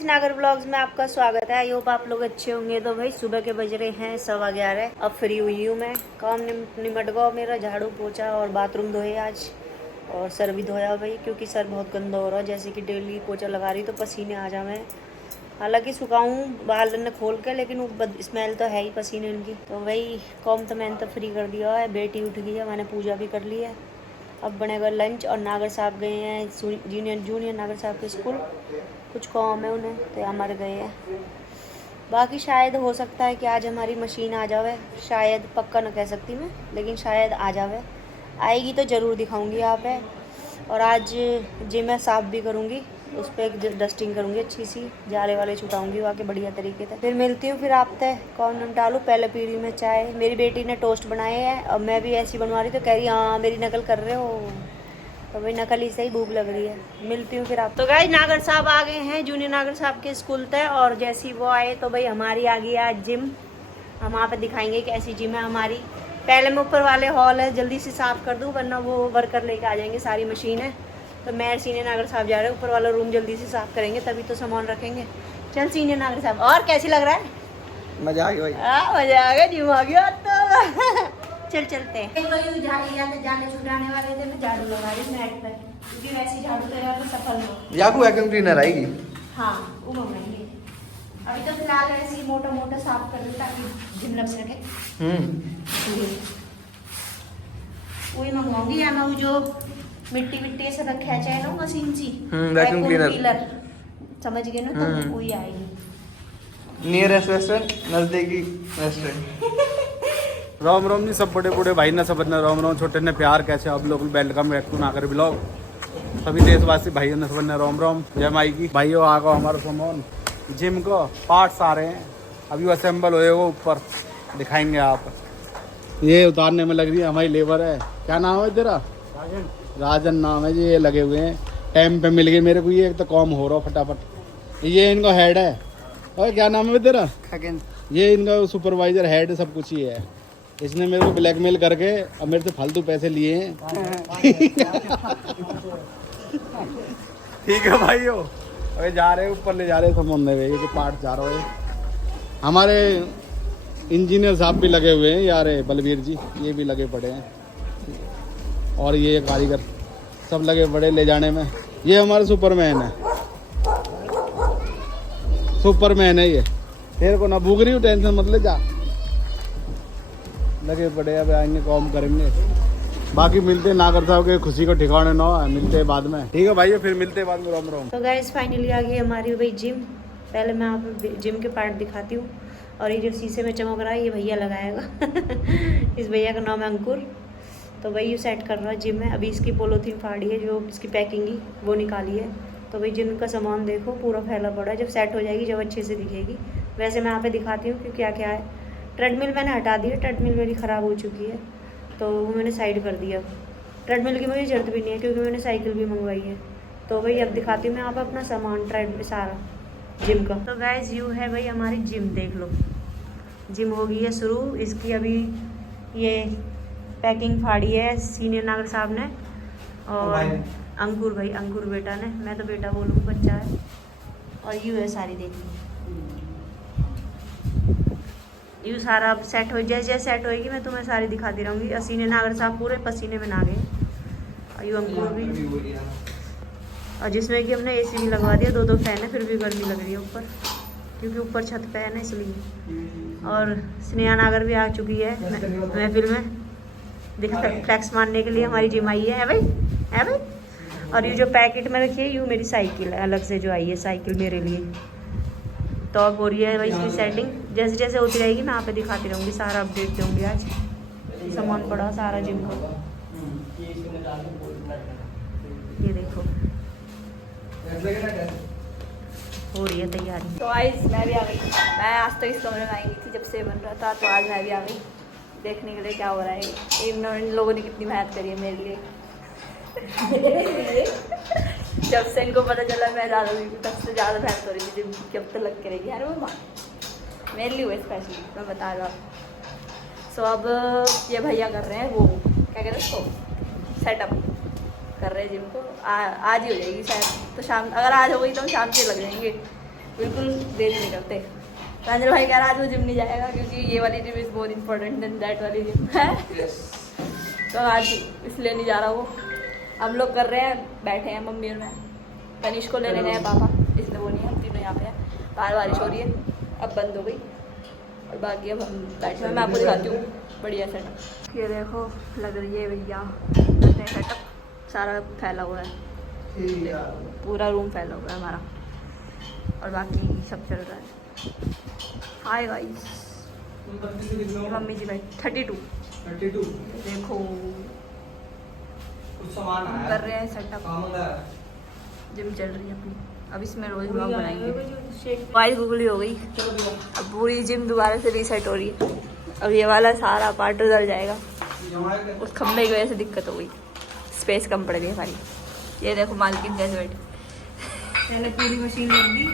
Guys, नागर blogs में आपका स्वागत है। आई होप आप लोग अच्छे होंगे। तो भाई सुबह के बज रहे हैं 11:15। अब फ्री हुई हूँ मैं। काम निमट गया मेरा, झाड़ू पोछा और बाथरूम धोए आज, और सर भी धोया भाई, क्योंकि सर बहुत गंदा हो रहा है। जैसे कि डेली पोछा लगा रही तो पसीने आ जा मैं। हालांकि सुखाऊँ बाहर ने खोल के, लेकिन वो स्मेल तो है ही पसीने की। तो भाई कॉम तो मैंने तो फ्री कर दिया है। बेटी उठ गई है, मैंने पूजा भी कर ली है। अब बनेगा लंच। और नागर साहब गए हैं जूनियर नागर साहब के स्कूल, कुछ काम है उन्हें, तो हमारे गए हैं। बाकी शायद हो सकता है कि आज हमारी मशीन आ जावे। शायद, पक्का न कह सकती मैं, लेकिन शायद आ जावे। आएगी तो ज़रूर दिखाऊंगी यहाँ पे। और आज जिम मैं साफ़ भी करूँगी, उस पर एक डस्टिंग करूँगी अच्छी सी, जाले वाले छुटाऊँगी वहाँ के बढ़िया तरीके से। फिर मिलती हूँ फिर आप तय। कौन डालूँ? पहले पी रही मैं चाय। मेरी बेटी ने टोस्ट बनाए हैं और मैं भी ऐसी बनवा रही, तो कह रही हाँ मेरी नकल कर रहे हो। तो भाई नकल ही सही, भूख लग रही है। मिलती हूँ फिर आप। तो गाइस, नागर साहब आ गए हैं जूनियर नागर साहब के स्कूल तय। और जैसे ही वो आए तो भाई हमारी आ गई आज जिम। हम वहाँ पे दिखाएंगे कैसी जिम है हमारी। पहले मैं ऊपर वाले हॉल है जल्दी से साफ़ कर दूँ, वरना वो वर्कर लेके आ जाएंगे सारी मशीनें। तो मैं सीनियर नागर साहब जा रहे हैं, ऊपर वाला रूम जल्दी से साफ़ करेंगे, तभी तो सामान रखेंगे। चल सीनियर नागर साहब, और कैसी लग रहा है? मजा आ गया भाई। मजा आ गया, जिम आ गया तो चल चलते हैं। जाने छुड़ाने वाले थे, मैं झाड़ू लगा रही नेट पे, क्योंकि वैसे झाड़ू तो यार सफल हो। याकू वैक्यूम क्लीनर आएगी। हाँ वो मंगाएंगे। अभी तो फिलहाल ऐसे ही मोटा मोटा साफ कर दूँ ताकि जिम लग सके। वही मंगवाऊंगी, या मैं वो जो मिट्टी विट्टी से रखा है ना मशीन सी, वैक्यूम क्लीनर, समझ गए ना? तो वही आएगी। नियरेस्ट रेस्टोरेंट, नजदीकी रेस्टोरेंट। राम राम जी सब बड़े बूढ़े भाई ने सब ने राम राम, छोटे ने प्यार कैसे आप लोग। वेलकम बैक टू नागर ब्लॉग। सभी देशवासी भाइयों ने सब ने राम राम, जय माई की। भाइयों आ गो हमारा सामान जिम को पार्ट्स आ रहे हैं, अभी वो असेंबल होए वो ऊपर दिखाएंगे आप। ये उतारने में लग रही है हमारी लेबर है। क्या नाम है तेरा? राजन नाम है जी। ये लगे हुए हैं, टाइम पे मिल गए मेरे को। ये एक तो काम हो रहा फटाफट। ये इनका हेड है। और क्या नाम है तेरा? खगन। ये इनका सुपरवाइजर हेड सब कुछ ही है। इसने मेरे को ब्लैकमेल करके अब मेरे से फालतू पैसे लिए हैं। ठीक है भाइयों, अभी जा रहे हैं ऊपर, ले जा रहे हैं समुद्र में। ये पार्ट जा रहा है। हमारे इंजीनियर साहब भी लगे हुए हैं यार, बलवीर जी, ये भी लगे पड़े हैं। और ये कारीगर सब लगे पड़े ले जाने में। ये हमारा सुपरमैन है, सुपरमैन है ये। तेरे को ना भूख रही हो, टेंशन मत ले, जा। लगे पड़े, अब आएंगे काम करेंगे। बाकी मिलते हैं नागर साहब के खुशी को ठिकाने ना, मिलते हैं बाद में। ठीक है भाई, फिर मिलते हैं बाद में। राम राम। तो गाइस फाइनली आ गई हमारी भाई जिम। पहले मैं आपको जिम के पार्ट दिखाती हूँ। और ये जो शीशे में चमक रहा है ये भैया लगाएगा। इस भैया का नाम है अंकुर। तो भाई ये सेट कर रहा है जिम में। अभी इसकी पोलोथीन फाड़ी है, जो इसकी पैकिंग ही वो निकाली है। तो भाई जिम का सामान देखो पूरा फैला पड़ा है। जब सेट हो जाएगी, जब अच्छे से दिखेगी। वैसे मैं यहाँ पे दिखाती हूँ कि क्या क्या है। ट्रेडमिल मैंने हटा दी है, ट्रेडमिल मेरी ख़राब हो चुकी है, तो वो मैंने साइड कर दिया। ट्रेडमिल की मुझे ज़रूरत भी नहीं है, क्योंकि मैंने साइकिल भी मंगवाई है। तो भाई अब दिखाती हूँ मैं यहाँ पर अपना सामान ट्रेडमिल सारा जिम का। तो गाइस यू है भाई हमारी जिम, देख लो। जिम हो गई है शुरू। इसकी अभी ये पैकिंग फाड़ी है सीनियर नागर साहब ने और अंकुर भाई, अंकुर बेटा ने। मैं तो बेटा बोलूँ, बच्चा है। और यू है सारी, देखिए यू सारा अब सेट हो, जैसे जैसे सेट होएगी मैं तुम्हें सारी दिखाती रहूँगी। और सीनियर नागर साहब पूरे पसीने में ना गए। और यू अंकुर भी, और जिसमें कि हमने एसी भी लगवा दिया। दो फैन है, फिर भी गर्मी लग रही है ऊपर, क्योंकि ऊपर छत पे है ना, इसलिए। और स्नेहा नागर भी आ चुकी है महफिल में, फ्लैक्स मारने के लिए हमारी जिम आई है भाई, है भाई। और ये जो पैकेट में रखी है, यूँ मेरी साइकिल है अलग से जो आई है, साइकिल मेरे लिए। तो अब हो रही है भाई इसकी सेटिंग। जैसे जैसे होती रहेगी मैं यहाँ पे दिखाती रहूँगी, सारा अपडेट दूँगी। आज सामान पड़ा सारा जिम का, ये देखो हो रही है तैयारी। तो आज मैं भी आ गई। मैं आज तो इस कमरे में आई नहीं थी जब से बन रहा था, तो आज मैं भी आ गई देखने के लिए क्या हो रहा है। इन लोगों ने कितनी मेहनत करी है मेरे लिए। जब से इनको पता चला मैं ज़्यादा हुई, तब से ज़्यादा मेहनत हो रही थी जिम की। अब तो लग के रहेगी यार वो माँ मेरे लिए हुए स्पेशली, मैं बता रहा हूँ। सो अब ये भैया कर रहे हैं वो, क्या कहते हैं उसको, सेटअप कर रहे हैं जिम को। आज ही हो जाएगी शायद, तो शाम, अगर आज हो गई तो हम शाम से लग जाएंगे। बिल्कुल देर नहीं करते। प्रांजल भाई कह रहा आज वो जिम नहीं जाएगा क्योंकि ये वाली gym is more important then that वाली जिम है। तो आज इसलिए नहीं जा रहा वो। हम लोग कर रहे हैं, बैठे हैं मम्मी और मैं। तनिष को लेने गए हैं पापा, इसलिए वो नहीं है, हम तीनों यहाँ पे हैं। बाहर बारिश हो रही है, अब बंद हो गई और बाकी अब हम बैठे हैं। मैं आपको दिखाती हूँ बढ़िया सेटअप। ये देखो लग रही है भैया सेटअप, सारा फैला हुआ है, पूरा रूम फैला हुआ है हमारा और बाकी सब चल रहा है। हाय गाइस, मम्मी जी भाई 32 देखो कर रहे हैं सेटअप, जिम चल रही है अपनी। अब इसमें रोज ब्लॉग बनाएंगे। वाइस गुगली हो गई, अब पूरी जिम दोबारा से रीसेट हो रही है। अब ये वाला सारा पार्ट उधर जाएगा, उस खम्भे की वजह से दिक्कत हो गई, स्पेस कम पड़ गई हमारी। ये देखो मालकिन कैसे बैठी, पहले पूरी मशीन लग गई,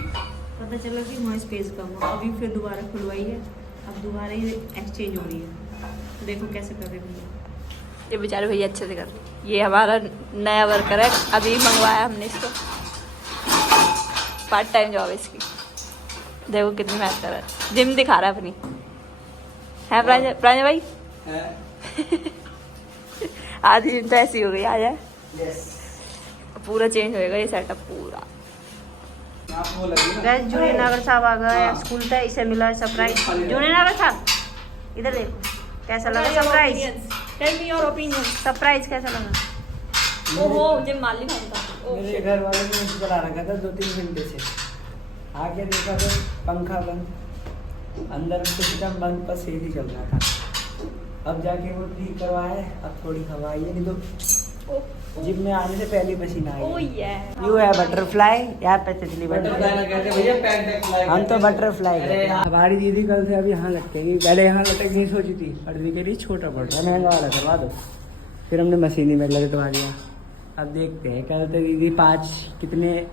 पता चला कि वहाँ स्पेस कम हो, अभी फिर दोबारा खुलवाई है, अब दोबारा ही एक्सचेंज हो रही है। देखो कैसे कर रहे भैया, ये बेचारे भैया अच्छे से कर रहे। ये हमारा नया वर्कर है, अभी मंगवाया हमने इसको, पार्ट टाइम जॉब है इसकी। देखो कितनी मेहनत कर रहा है, जिम दिखा रहा है अपनी, है प्रांजल भाई? आधी जिम तो ऐसी हो गई, आ जाए पूरा चेंज होएगा ये सेटअप पूरा। गैस जूनियर नागर साहब आ गए स्कूल से, इसे मिला सरप्राइज। जूनियर नागर साहब इधर देखो कैसा लगा surprise, tell me your opinion. Surprise कैसा लगा? ओहो जिम मालिक था। मेरे घर वाले ने मुझे चला रखा था 2-3 घंटे से, आके देखा तो पंखा बंद, अंदर सिस्टम बंद, बस एसी चल रहा था। अब जाके वो ठीक करवाए, अब थोड़ी हवा आई है, नहीं तो जिम में आने से पहले पसीना आ ओह गया। ये यू है बटरफ्लाई, यहाँ पे तितली बटरफ्लाई, हम तो बटरफ्लाई करते हैं। हमारी दीदी कल से अब यहाँ लटकेगी, पहले यहाँ लटकनी सोची थी, और दीदी कह रही छोटा पड़ रहा है, महंगा वाला करवा दो। फिर हमने मशीनी में लगवा दिया। अब देखते हैं, कल तक दीदी 5 कितने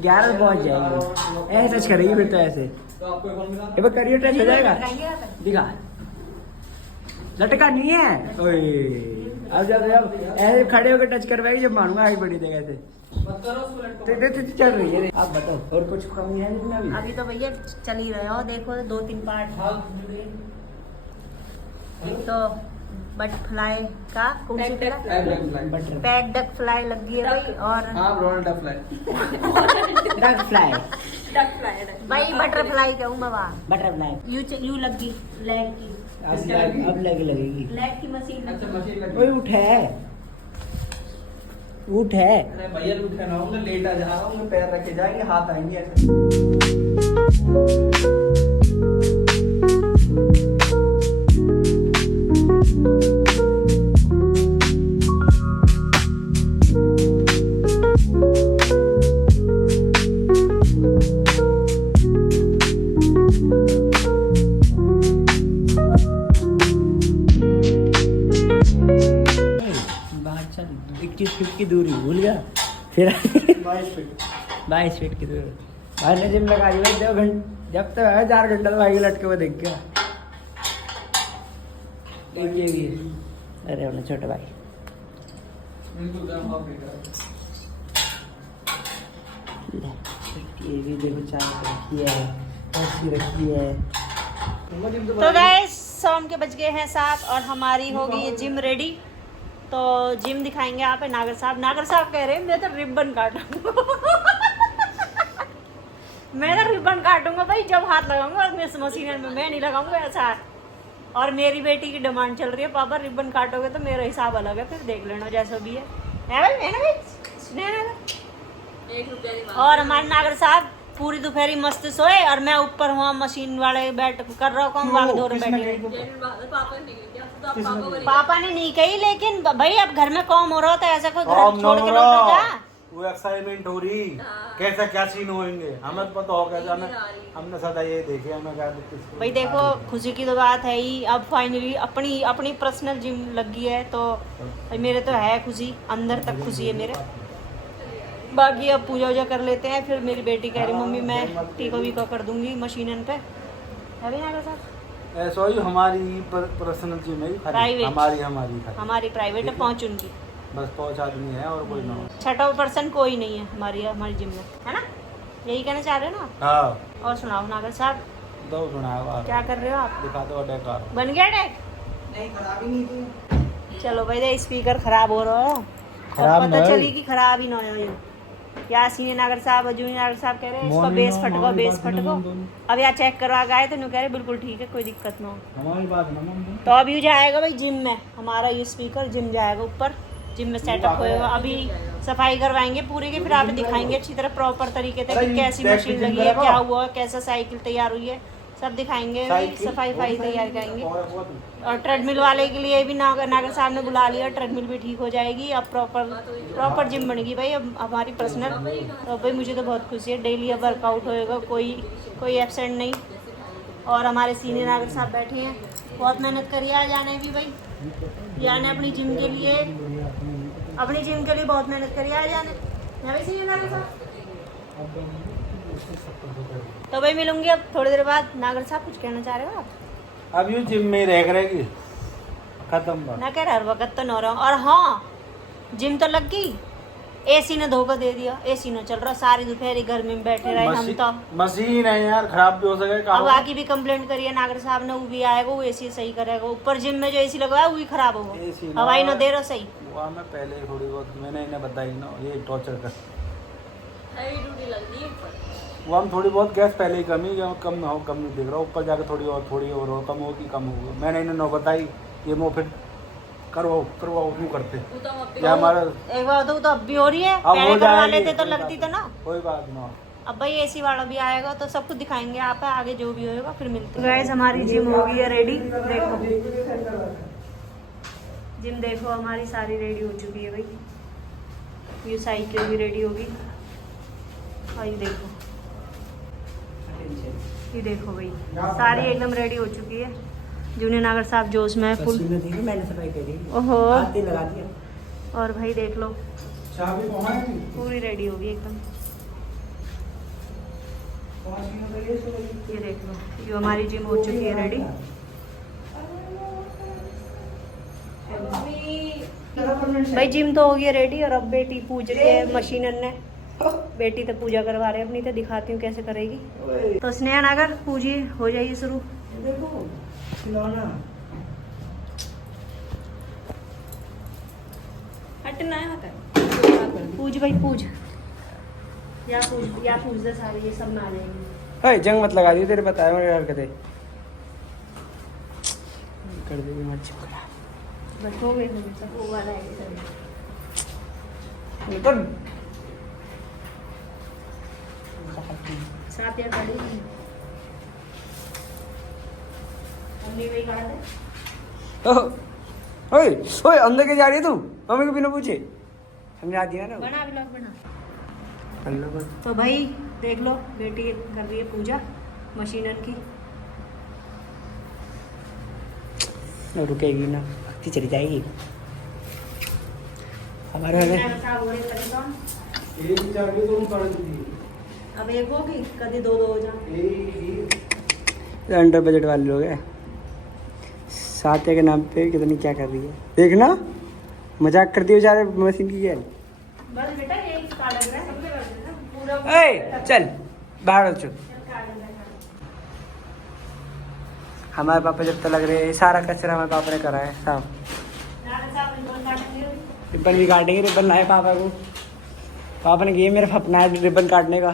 11 पहुँच जाएंगे, ऐसे टच करेगी फिर तो ऐसे। ये बार करियर टच हो जाएगा, दिखा लटका नहीं है। ओए अब जब ऐसे खड़े होकर टच करवाएगी, जब मारूंगा आगे बड़ी जगह से। तो चल रही है। आप बताओ और कुछ कमी है इसमें अभी? अभी तो भैया चल ही रहे हो, देखो 2-3 पार्ट। एक तो बटरफ्लाई का कौन सी पैक डक फ्लाई लग गई है भाई, और डक फ्लाई भाई बटरफ्लाई कहूँ बाबा, बटरफ्लाई यू लग गई लेग की, अब लगेगी। लेग की मशीन लगी। ओए उठ है अरे भैया उठे ना, मैं लेटा जा रहा हूँ, पैर रखे जाएंगे, हाथ आएंगे ऐसे। बाहर चल 21 फीट की दूरी भूल गया, फिर 22 फीट की दूरी भाई ने जिम लगा दी भाई। 2 घंटे जब तक है 4 घंटा तो भाई लटके हुए देख गया। ये भी अरे अपना छोटा भाई ये भी देखो, चाय रखी है, ऐसी रखी है। तो गाइस शाम के बज गए हैं 7 और हमारी हो गई है जिम रेडी। तो जिम दिखाएंगे आप नागर साहब। नागर साहब कह रहे हैं मैं तो रिबन काटूंगा। मैं तो रिबन काटूंगा भाई, जब हाथ लगाऊंगा इस मशीन में, मैं नहीं लगाऊंगा ऐसा। और मेरी बेटी की डिमांड चल रही है, पापा रिबन काटोगे तो मेरा हिसाब अलग है, फिर देख लेना जैसा भी है भाई। और हमारे नागर साहब पूरी दोपहरी मस्त सोए और मैं ऊपर हुआ मशीन वाले बैठ कर रहा हूँ, भाग दौड़ बैठी। पापा ने नहीं कही, लेकिन भाई अब घर में कॉम हो रहा होता है, ऐसा कोई घर छोड़ के लोग जा। वो एक्साइटमेंट हो रही, कैसा क्या सीन होंगे हमें पता हो, कैसा हमने सदा ये देखे, हमें क्या भाई देखो खुशी की तो बात है ही, अब फाइनली अपनी पर्सनल जिम लग गई है, तो भाई मेरे तो है खुशी, अंदर तक खुशी है मेरे। बाकी अब पूजा वूजा कर लेते हैं, फिर मेरी बेटी कह रही मम्मी मैं टीका वीका कर दूंगी मशीनन पे, है भी ना सर? ऐसा ही हमारी पर्सनल जिम है, प्राइवेट हमारी प्राइवेट है, पहुंच उनकी बस 5 आदमी है और कोई ना हो। 6वां पर्सन कोई नहीं है हमारी जिम में, है ना? यही कहना चाह रहे हो ना? हाँ और सुनाओ नागर साहब, दो सुनाया क्या कर रहे हो आप? दिखा दो डेकार बन गया डेक? नहीं खराब ही नहीं थी। चलो भाई दे स्पीकर खराब हो रहा है। खराब पता नहीं। चली कि खराब ही ना हो ये। या सीनियर नागर साहब और जूनियर नागर साहब कह रहे हैं इसका बेस फटको, बेस फटको। अब यहाँ चेक करवा गए तो नु कह रहे बिल्कुल ठीक है, कोई दिक्कत ना हो। हमारी बात ना तो अब यू जाएगा भाई जिम में, हमारा ये स्पीकर जिम जाएगा ऊपर, जिम में सेटअप होएगा। अभी सफाई करवाएंगे पूरी की, फिर आप दिखाएंगे अच्छी तरह प्रॉपर तरीके से कि कैसी मशीन लगी है, क्या हुआ है, कैसा साइकिल तैयार हुई है, सब दिखाएंगे। सफाई तैयार करेंगे। और ट्रेडमिल वाले के लिए भी नागर साहब ने बुला लिया, ट्रेडमिल भी ठीक हो जाएगी। अब प्रॉपर जिम बनेगी भाई अब हमारी पर्सनल। तो भाई मुझे तो बहुत खुशी है, डेली अब वर्कआउट होएगा, कोई एब्सेंट नहीं। और हमारे सीनियर नागर साहब बैठे हैं, बहुत मेहनत करी है जाने भी भाई, जाने अपनी जिम के लिए बहुत मेहनत करी है जाने। भाई सीनियर नागर साहब तो भाई मिलूंगी अब थोड़ी देर बाद। नागर साहब कुछ कहना चाह रहे हो आप? अब यू जिम में रह करेगी खत्म बात। ना कह रहा हर वक्त तो न रहा हूँ। और हाँ जिम तो लग गई, एसी ने धोखा दे दिया, एसी न चल रहा, सारी दोपहर गर्मी में बैठे रहे हम तो। मशीन है यार, खराब भी हो सके। अब आगे भी कंप्लेंट करिए नागर साहब ने, वो भी आएगा, वो एसी सही करेगा। ऊपर जिम में जो एसी लगवाया वो भी खराब होगा, हवाई न दे रहा सही। वो मैं पहले ही थोड़ी बहुत मैंने इन्हें बताई ना, ये टॉर्चर कर वो हम थोड़ी बहुत गैस पहले ही कम ना हो, कम नहीं दिख रहा, ऊपर जाकर थोड़ी और हो, कम होगी कम होगी। मैंने इन्हें न बताई, ये मुँह फिर करवाओ क्यों करते क्या हमारा। एक बार तो अब भी हो रही है, पहले करवा लेते तो लगती तो ना। कोई बात ना। अब भाई एसी वाला भी आएगा तो सब कुछ दिखाएंगे आप, आगे जो भी होएगा फिर मिलते हैं। गाइस हमारी जिम हो गई है रेडी, देखो जिम देखो हमारी सारी रेडी हो चुकी है भाई। ये साइकिल भी रेडी होगी, और ये देखो भाई सारी एकदम रेडी हो चुकी है। जूनियर नागर साहब जोश में फुल, मैंने सफाई करी, ओहो लगा दिया। और भाई देख लो पूरी रेडी होगी एकदम। ये देख लो ये हमारी जिम हो चुकी है रेडी। भाई जिम तो हो गई रेडी, और अब बेटी पूज रही है मशीनन ने। बेटी तो पूजा करवा रहे अपनी, तो दिखाती हूँ कैसे करेगी। तो स्नेहा नागर पूजिए, हो जाइए शुरू। देखो खिलौना हटना है, पूज भाई पूज, या पूज दे सारे, ये सब ना जाएंगे। ओए जंग मत लगा दियो, तेरे बताया मेरे हरकतें कर देगी मत चुकरा। बस हो गए सब, वो वाला है निकल साथ या गाड़ी हमने वही कहा था। ओए ओए अंदर के जा रही है तू, मम्मी को बिना पूछे हमने आ दिया ना। बना ब्लॉग बना। हेलो तो भाई देख लो बेटी कर रही है पूजा मशीनन की। रुकेगी ना, चली जाएगी हमारे वाले। अब एक होगी कभी दो हो जाए। अंडर बजट वाले लोग हैं। सात्या के नाम पे कितनी क्या कर रही है देखना, मजाक करती है बेचारे मशीन की। बस बेटा यही लग रहा है सबसे पूरा। ए चल बाहर चल। हमारे पापा जब तक लग रहे हैं, सारा कचरा हमारे पापा ने करा है साफ। रिबन भी काटेंगे, रिबन लाए पापा को, पापा ने किया मेरा सपना है रिबन काटने का,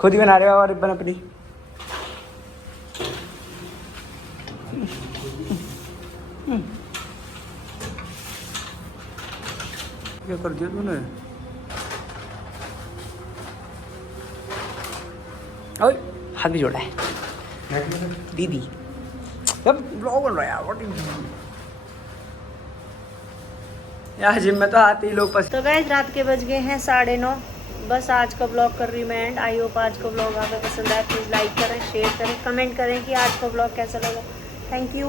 खुद ही बना रहे बाबा रिबन अपनी। क्या कर दिया तूने? ओए हाथ भी जोड़ा है दीदी, अब ब्लॉग बन रहा है यार जिम में तो आते ही लोग तो गाइस रात के बज गए हैं 9:30। बस आज का ब्लॉग कर रही मैं एंड। आई होप आज का ब्लॉग आपको पसंद आया। प्लीज़ लाइक करें, शेयर करें, कमेंट करें कि आज का ब्लॉग कैसा लगा। Thank you.